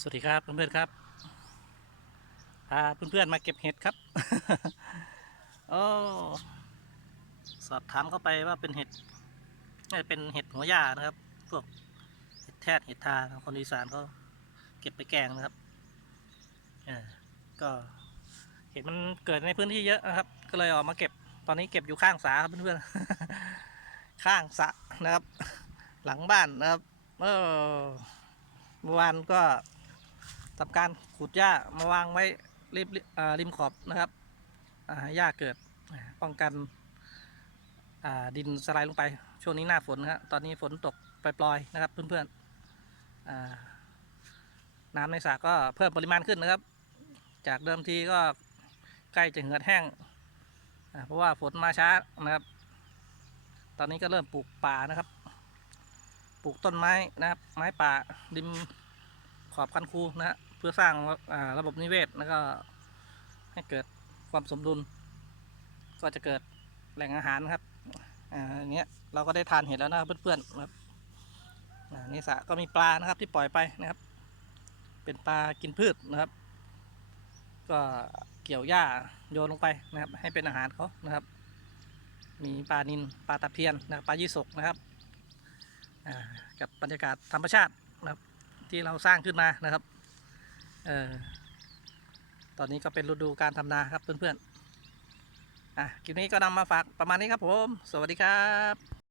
สวัสดีครับเพื่อนๆครับพาเพื่อนๆมาเก็บเห็ดครับโอ้สอบถามเข้าไปว่าเป็นเห็ดน่าจะเป็นเห็ดหัวหญ้านะครับ พวกเห็ดแทดเห็ดทาคนอีสานเขาเก็บไปแกงนะครับเออก็เห็ดมันเกิดในพื้นที่เยอะนะครับ ก็เลยออกมาเก็บตอนนี้เก็บอยู่ข้างสาครับเพื่อนๆข้างสะนะครับ หลังบ้านนะครับ เออเมื่อวานก็ ทำการขุดหญ้ามาวางไว้ริมริมขอบนะครับหญ้าเกิดป้องกันดินสไลด์ลงไป ช่วงนี้หน้าฝนนะฮะตอนนี้ฝนตกปล่อยๆนะครับ เพื่อนๆน้ำในสระก็เพิ่มปริมาณขึ้นนะครับ จากเดิมทีก็ใกล้จะเหือดแห้งเพราะว่าฝนมาช้านะครับ ตอนนี้ก็เริ่มปลูกป่านะครับ ปลูกต้นไม้นะครับ ไม้ป่าริมขอบคันคูนะฮะ เพื่อสร้างระบบนิเวศแล้วก็ให้เกิดความสมดุล ก็จะเกิดแหล่งอาหารนะครับอ่าอย่างเงี้ยเราก็ได้ทานเห็ดแล้วนะครับเพื่อนๆนะครับอ่านี่สะก็มีปลานะครับที่ปล่อยไปนะครับ เป็นปลากินพืชนะครับ ก็เกี่ยวหญ้าโยนลงไปนะครับ ให้เป็นอาหารเขานะครับ มีปลานินปลาตะเพียนนะปลายี่สกนะครับกับบรรยากาศธรรมชาตินะครับ ที่เราสร้างขึ้นมานะครับ เออตอนนี้ก็เป็นฤดูการทำนาครับเพื่อนๆอะคลิปนี้ก็นำมาฝากประมาณนี้ครับผม สวัสดีครับ